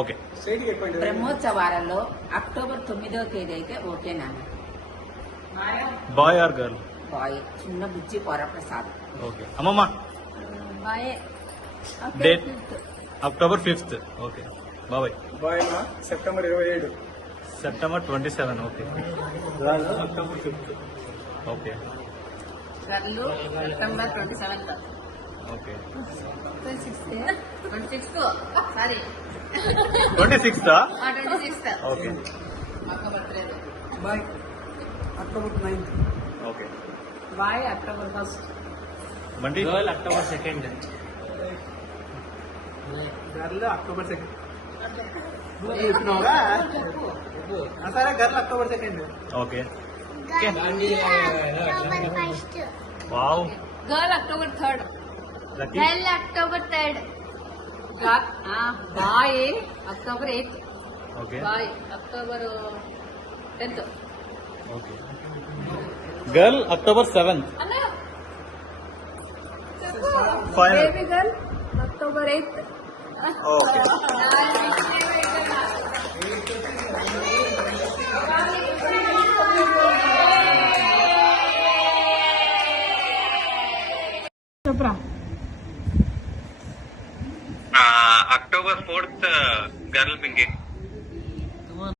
Okay. బ్రహ్మోత్సవాలలో October 9వ తేదీ అయితే ఓకేనా? Boy or girl? బాయ్. చిన్న బుజ్జి వరప్రసాద్. ఓకే. అమ్మమ్మ boy. Date October 5th. Okay. బాబాయ్. Boy September 27. September 27. Okay. October 5th. Okay. Girl September 27. Okay. 26 sorry 26th. 26. Okay. అక్క birthday. Boy October 9th. Okay. Boy October 1st. Bunty girl October 2nd. Girl October 2nd. సరే girl October 2nd. Okay. October 1st. Wow. Girl October 3rd. Lucky. Girl October 3rd. Boy October 8th. Okay. Boy October 10th. Okay. Girl October 7th. అన్నయ్య final. Baby girl October 8th. Okay. చెప్పరా. October 4th girl Pinky.